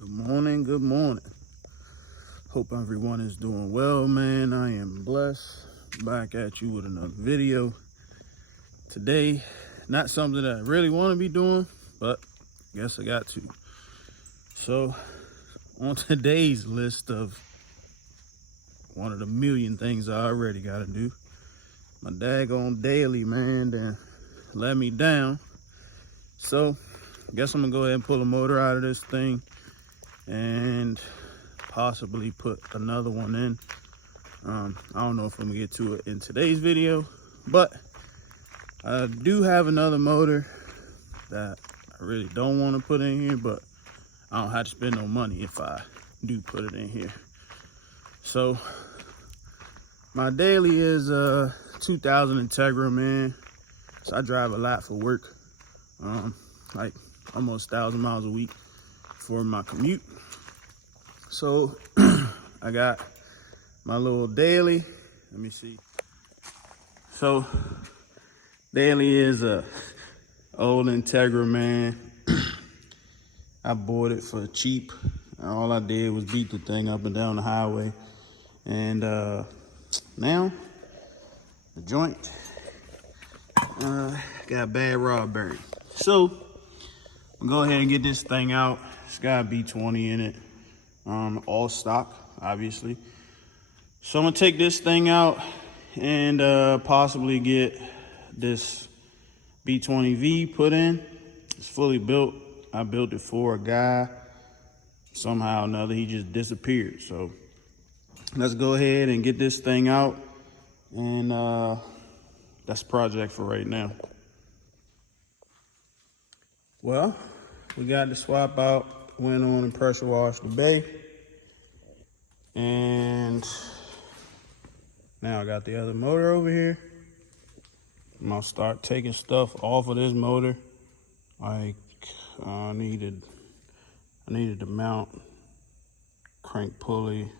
Good morning, good morning. Hope everyone is doing well, man. I am blessed. Back at you with another video. Today, not something that I really want to be doing, but I guess I got to. So, on today's list of one of the million things I already got to do, my daggone daily, man, then let me down. So, I guess I'm going to go ahead and pull a motor out of this thing and possibly put another one in. I don't know if I'm gonna get to it in today's video, but I do have another motor that I really don't want to put in here, but I don't have to spend no money if I do put it in here. So my daily is 2000 Integra, man. So I drive a lot for work, like almost 1,000 miles a week for my commute. So I got my little daily. Let me see. So daily is a old Integra, man. I bought it for cheap. All I did was beat the thing up and down the highway. And now the joint got bad rod bearing. So I'll go ahead and get this thing out. It's got a B20 in it. All stock, obviously. So I'm gonna take this thing out and possibly get this B20V put in. It's fully built. I built it for a guy. Somehow or another, he just disappeared. So let's go ahead and get this thing out. And that's the project for right now. Well, we got to swap out, went on and pressure washed the bay. And now I got the other motor over here. I'm gonna start taking stuff off of this motor. Like I needed to mount crank pulley,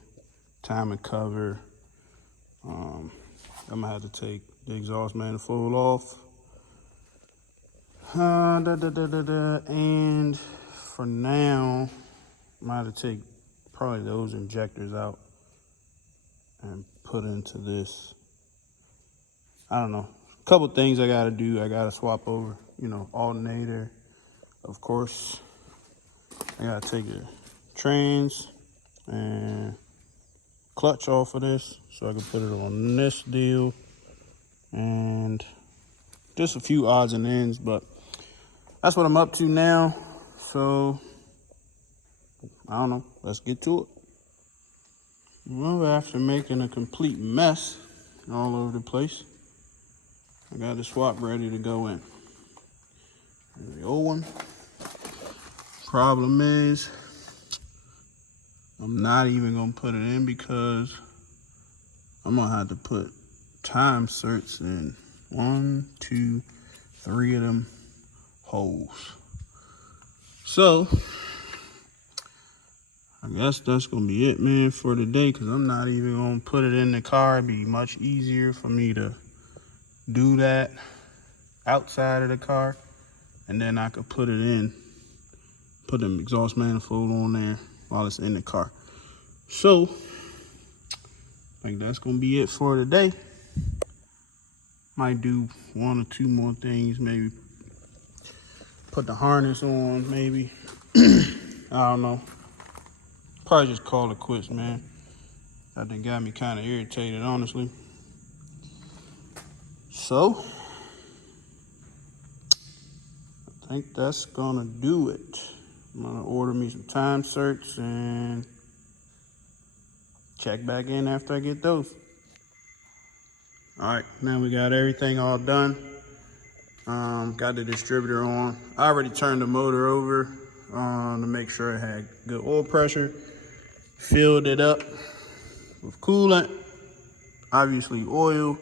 timing cover. I'm gonna have to take the exhaust manifold off. And for now, I'm gonna have to take probably those injectors out and put into this. I don't know. A couple things I gotta do. I gotta swap over, alternator. Of course, I gotta take the trans and clutch off of this so I can put it on this deal. And just a few odds and ends, but that's what I'm up to now. So I don't know. Let's get to it. Well, after making a complete mess all over the place, I got the swap ready to go in. There's the old one. Problem is, I'm not even gonna put it in because I'm gonna have to put time certs in 1, 2, 3 of them holes. So I guess that's gonna be it, man, for today, because I'm not even gonna put it in the car. It'd be much easier for me to do that outside of the car, and then I could put it in, put an exhaust manifold on there while it's in the car. So I think that's gonna be it for today. Might do 1 or 2 more things, maybe put the harness on, maybe. I don't know. Probably just call it quits, man. That thing got me kind of irritated, honestly. So I think that's gonna do it. I'm gonna order me some time certs and check back in after I get those. All right, now we got everything all done. Got the distributor on. I already turned the motor over to make sure it had good oil pressure. Filled it up with coolant, obviously oil.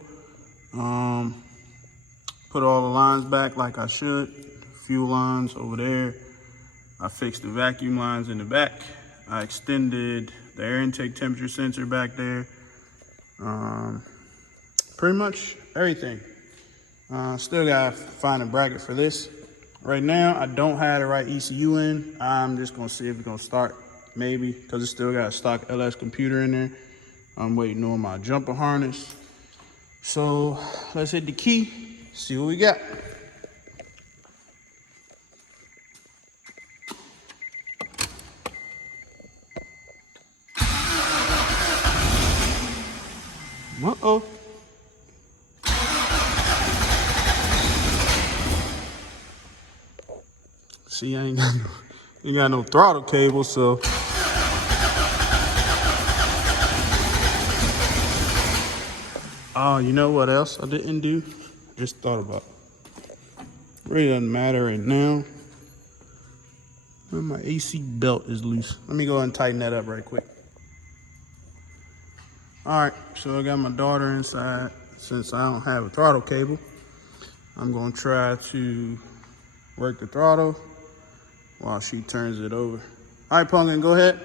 Put all the lines back like I should. Fuel lines over there. I fixed the vacuum lines in the back. I extended the air intake temperature sensor back there. Pretty much everything. Still gotta find a bracket for this. Right now, I don't have the right ECU in. I'm just gonna see if it's gonna start maybe, because it still got a stock LS computer in there. I'm waiting on my jumper harness. So let's hit the key, see what we got. Uh-oh. See, I ain't got no throttle cable, so. Oh, you know what else I didn't do? Just thought about it. Really doesn't matter right now. My AC belt is loose. Let me go ahead and tighten that up right quick. All right, so I got my daughter inside. Since I don't have a throttle cable, I'm gonna try to work the throttle while she turns it over. All right, Pumpkin, go ahead.